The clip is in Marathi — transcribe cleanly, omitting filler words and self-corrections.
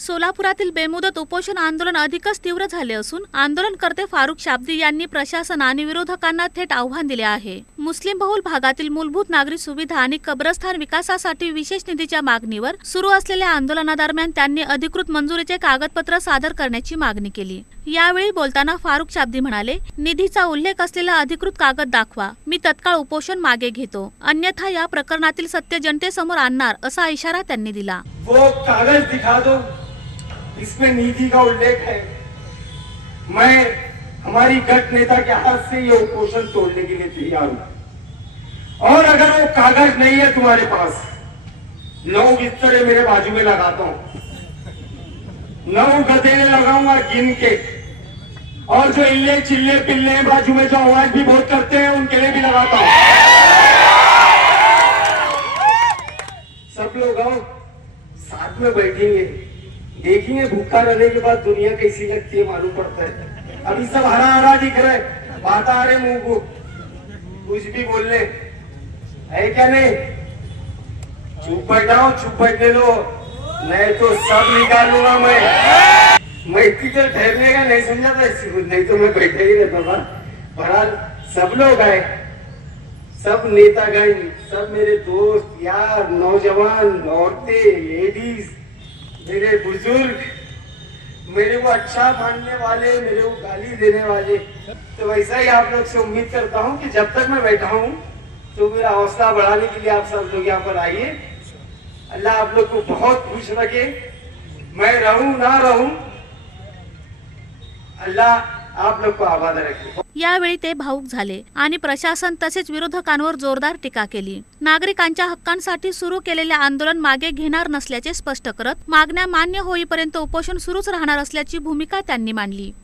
सोलापुरातील बेमुदत उपोषण आंदोलन अधिकच तीव्र झाले असून आंदोलनकर्ते फारुख शाब्दी यांनी प्रशासन आणि विरोधकांना थेट आव्हान दिले आहे। मुस्लिम बहुल भागातील मूलभूत नागरी सुविधा आणि कब्रस्थान विकासासाठी विशेष निधीच्या मागणीवर सुरू असलेल्या आंदोलनादरम्यान त्यांनी अधिकृत मंजुरीचे कागदपत्र सादर करण्याची मागणी केली। यावेळी बोलताना फारुख शाब्दी म्हणाले, निधीचा उल्लेख असलेला अधिकृत कागद दाखवा, मी तत्काळ उपोषण मागे घेतो, अन्यथा या प्रकरणातील सत्य जनतेसमोर आणणार असा इशारा त्यांनी दिला। वो कागज दिखा दो, इसमें निधि का उल्लेख है। मैं हमारी गट नेता के हाथ से ये उपोषण तोड़ने के लिए तैयार हूं। और अगर वो कागज नहीं है तुम्हारे पास, 9 बिस्तरे मेरे बाजू में लगाता हूं, 9 गधे लगाऊंगा गिन के, और जो इल्ले चिल्ले पिल्ले बाजू में जो आवाज भी बहुत करते हैं उनके लिए भी लगाता हूं। सब लोग आओ, साथ में बैठेंगे, देखेंगे भूखा रहने के बाद दुनिया कैसी लगती है मालूम पड़ता है। अभी सब हरा हरा दिख रहा है, बात आ रहे मुंह को, कुछ भी बोलने है क्या नहीं? चुप बैठाओ, चुप बैठने दो, नहीं तो सब निकाल लूंगा मैं इतनी देर ठहरने का नहीं समझा था, नहीं तो मैं बैठे ही रहता था। बहरहाल सब लोग आए, सब नेतागण, सब मेरे दोस्त यार, नौजवान, औरतें, लेडीज, मेरे बुजुर्ग, मेरे को अच्छा मानने वाले, मेरे को गाली देने वाले, तो वैसा ही आप लोग से उम्मीद करता हूं कि जब तक मैं बैठा हूं तो मेरा हौसला बढ़ाने के लिए आप सब लोग यहाँ पर आइए। अल्लाह आप लोग को बहुत खुश रखे, मैं रहूं ना रहूं, अल्लाह आप लोग को आबाद रखे। यावेळी ते भावुक झाले आणि प्रशासन तसेच विरोधकांवर जोरदार टीका केली। नागरिकांच्या हक्कांसाठी सुरू केलेले आंदोलन मागे घेणार नसल्याचे स्पष्ट करत मागण्या मान्य होईपर्यंत उपोषण सुरूच राहणार असल्याची भूमिका त्यांनी मांडली।